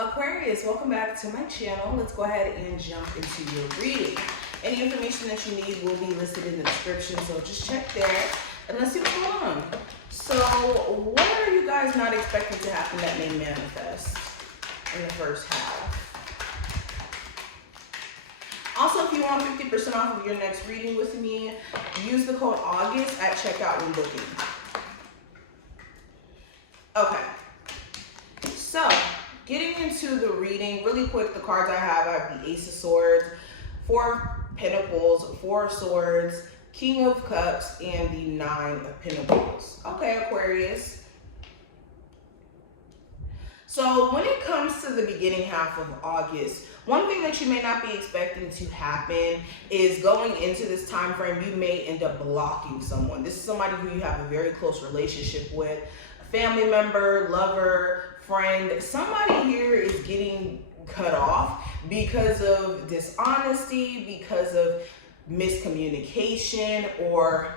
Aquarius, welcome back to my channel. Let's go ahead and jump into your reading. Any information that you need will be listed in the description, so just check there and let's see what's going on. So what are you guys not expecting to happen that may manifest in the first half? Also, if you want 50% off of your next reading with me, use the code August at checkout when booking. Okay, so getting into the reading really quick, the cards I have the Ace of Swords, Four of Pentacles, Four of Swords, King of Cups, and the Nine of Pentacles. Okay, Aquarius. So when it comes to the beginning half of August, one thing that you may not be expecting to happen is going into this time frame, you may end up blocking someone. This is somebody who you have a very close relationship with, a family member, lover, friend. Somebody here is getting cut off because of dishonesty, because of miscommunication, or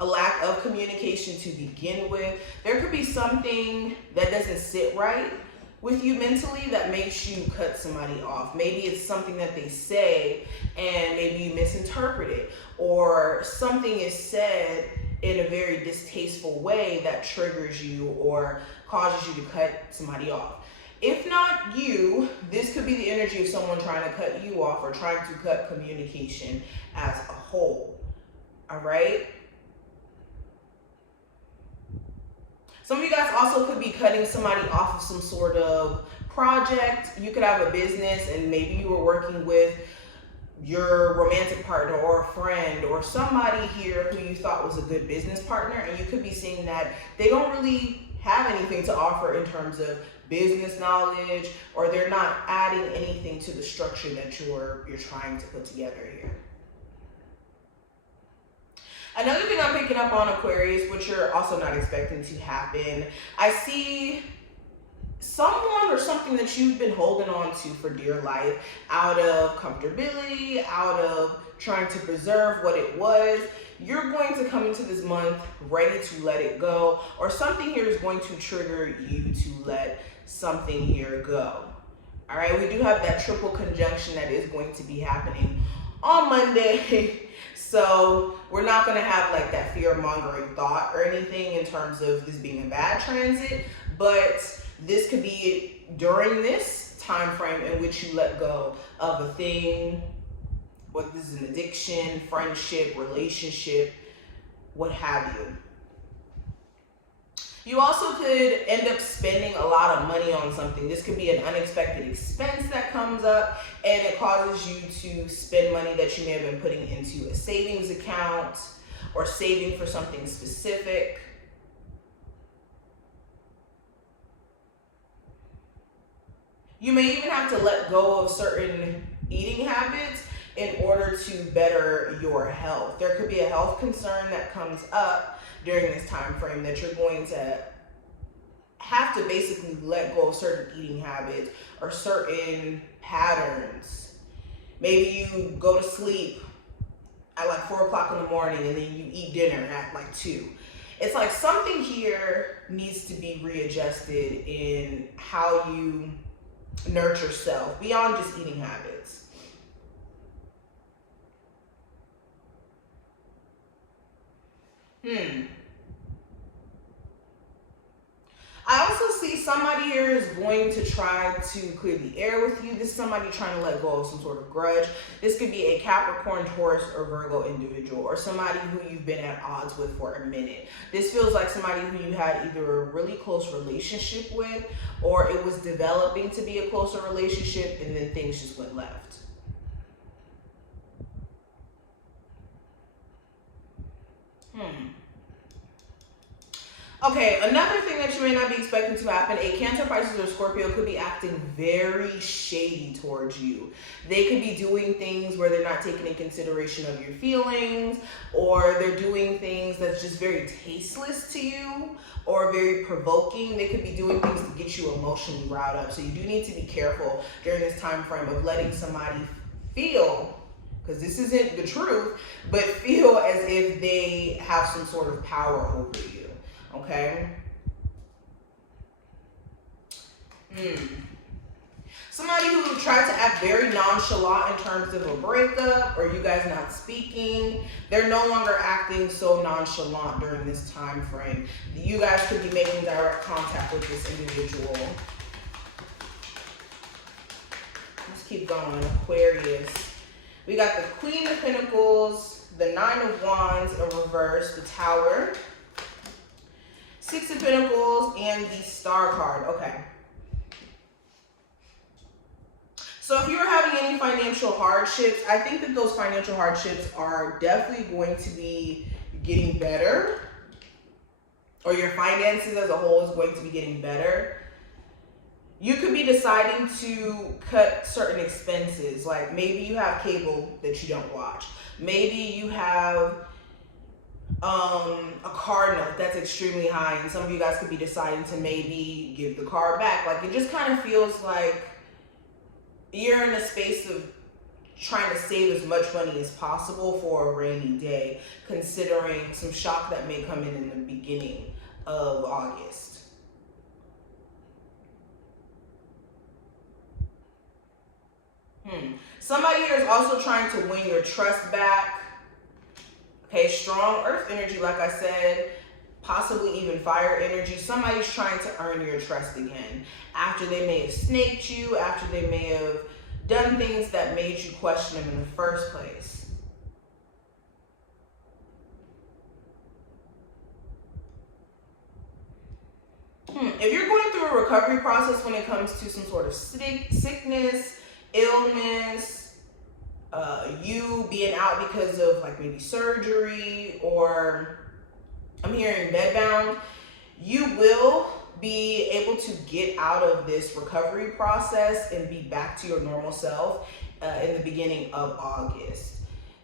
a lack of communication to begin with. There could be something that doesn't sit right with you mentally that makes you cut somebody off. Maybe it's something that they say and maybe you misinterpret it, or something is said in a very distasteful way that triggers you or causes you to cut somebody off. If not you, this could be the energy of someone trying to cut you off or trying to cut communication as a whole. All right? Some of you guys also could be cutting somebody off of some sort of project. You could have a business and maybe you were working with your romantic partner or a friend or somebody here who you thought was a good business partner, and you could be seeing that they don't really have anything to offer in terms of business knowledge, or they're not adding anything to the structure that you're trying to put together here. Another thing I'm picking up on, Aquarius, which you're also not expecting to happen, I see someone or something that you've been holding on to for dear life out of comfortability, out of trying to preserve what it was. You're going to come into this month ready to let it go, or something here is going to trigger you to let something here go. All right, we do have that triple conjunction that is going to be happening on Monday. So we're not going to have like that fear-mongering thought or anything in terms of this being a bad transit, but this could be during this time frame in which you let go of a thing, whether this is an addiction, friendship, relationship, what have you. You also could end up spending a lot of money on something. This could be an unexpected expense that comes up and it causes you to spend money that you may have been putting into a savings account or saving for something specific. You may even have to let go of certain eating habits in order to better your health. There could be a health concern that comes up during this time frame that you're going to have to basically let go of certain eating habits or certain patterns. Maybe you go to sleep at like 4 o'clock in the morning and then you eat dinner at like 2. It's like something here needs to be readjusted in how you nurture self beyond just eating habits. I also see somebody here is going to try to clear the air with you. This is somebody trying to let go of some sort of grudge. This could be a Capricorn, Taurus, or Virgo individual, or somebody who you've been at odds with for a minute. This feels like somebody who you had either a really close relationship with, or it was developing to be a closer relationship, and then things just went left. Okay, another thing that you may not be expecting to happen, a Cancer, Pisces, or Scorpio could be acting very shady towards you. They could be doing things where they're not taking into consideration of your feelings, or they're doing things that's just very tasteless to you or very provoking. They could be doing things to get you emotionally riled up. So you do need to be careful during this time frame of letting somebody feel, because this isn't the truth, but feel as if they have some sort of power over you. Okay. Somebody who tried to act very nonchalant in terms of a breakup or you guys not speaking, they're no longer acting so nonchalant during this time frame. You guys could be making direct contact with this individual. Let's keep going. Aquarius. We got the Queen of Pentacles, the Nine of Wands in reverse, the Tower, Six of Pentacles, and the Star card. Okay. So if you're having any financial hardships, I think that those financial hardships are definitely going to be getting better, or your finances as a whole is going to be getting better. You could be deciding to cut certain expenses, like maybe you have cable that you don't watch. Maybe you have a car note that's extremely high, and some of you guys could be deciding to maybe give the car back. Like, it just kind of feels like you're in a space of trying to save as much money as possible for a rainy day, considering some shock that may come in the beginning of August. Somebody here is also trying to win your trust back. Okay, strong earth energy, like I said, possibly even fire energy. Somebody's trying to earn your trust again after they may have snaked you, after they may have done things that made you question them in the first place. If you're going through a recovery process when it comes to some sort of sickness, illness, you being out because of like maybe surgery, or I'm hearing bedbound, you will be able to get out of this recovery process and be back to your normal self in the beginning of August.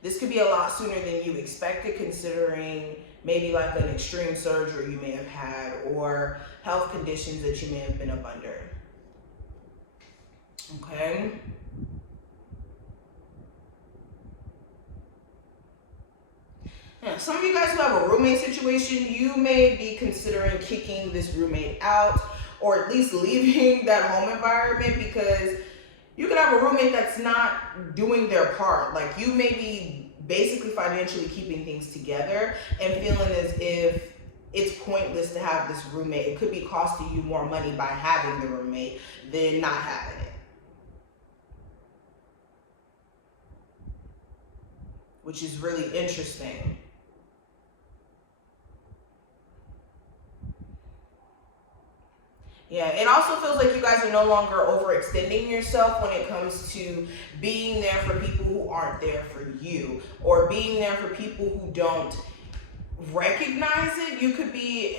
This could be a lot sooner than you expected, considering maybe like an extreme surgery you may have had or health conditions that you may have been up under. Okay. Now, some of you guys who have a roommate situation, you may be considering kicking this roommate out, or at least leaving that home environment, because you could have a roommate that's not doing their part. Like, you may be basically financially keeping things together and feeling as if it's pointless to have this roommate. It could be costing you more money by having the roommate than not having it, which is really interesting. Yeah, it also feels like you guys are no longer overextending yourself when it comes to being there for people who aren't there for you, or being there for people who don't recognize it. You could be,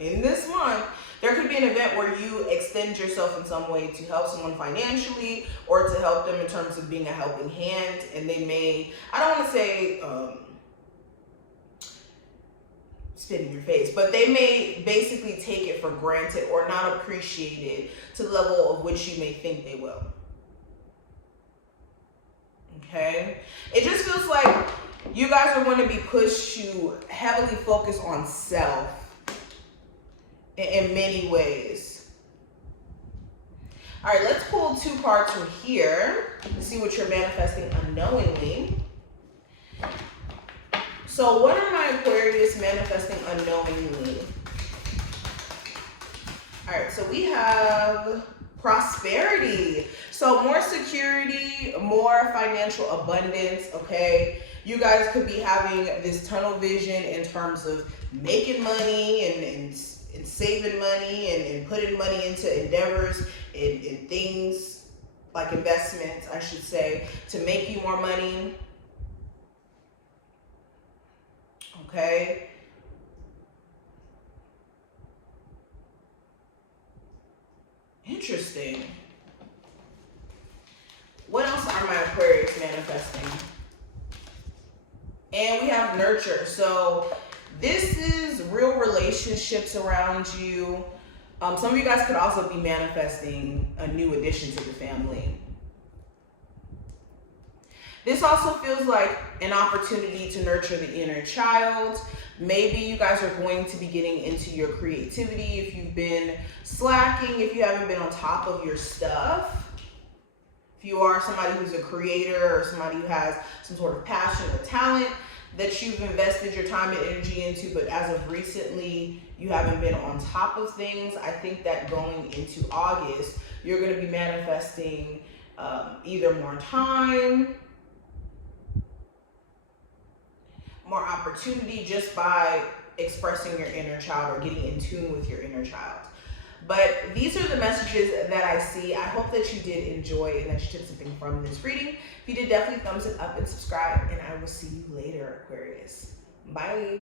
in this month, there could be an event where you extend yourself in some way to help someone financially, or to help them in terms of being a helping hand, and they may, I don't want to say spit in your face, but they may basically take it for granted or not appreciate it to the level of which you may think they will. Okay? It just feels like you guys are going to be pushed to heavily focus on self in many ways. All right, let's pull two cards from here and see what you're manifesting unknowingly. So what are my Aquarius manifesting unknowingly? All right, so we have prosperity. So more security, more financial abundance, okay? You guys could be having this tunnel vision in terms of making money and saving money and putting money into endeavors and things like investments, I should say, to make you more money. Okay. Interesting. What else are my Aquarius manifesting? And we have nurture. So this is real relationships around you. Some of you guys could also be manifesting a new addition to the family. This also feels like an opportunity to nurture the inner child. Maybe you guys are going to be getting into your creativity if you've been slacking, if you haven't been on top of your stuff. If you are somebody who's a creator or somebody who has some sort of passion or talent that you've invested your time and energy into, but as of recently, you haven't been on top of things, I think that going into August, you're going to be manifesting either more time, more opportunity just by expressing your inner child or getting in tune with your inner child. But these are the messages that I see. I hope that you did enjoy and that you took something from this reading. If you did, definitely thumbs it up and subscribe, and I will see you later, Aquarius. Bye.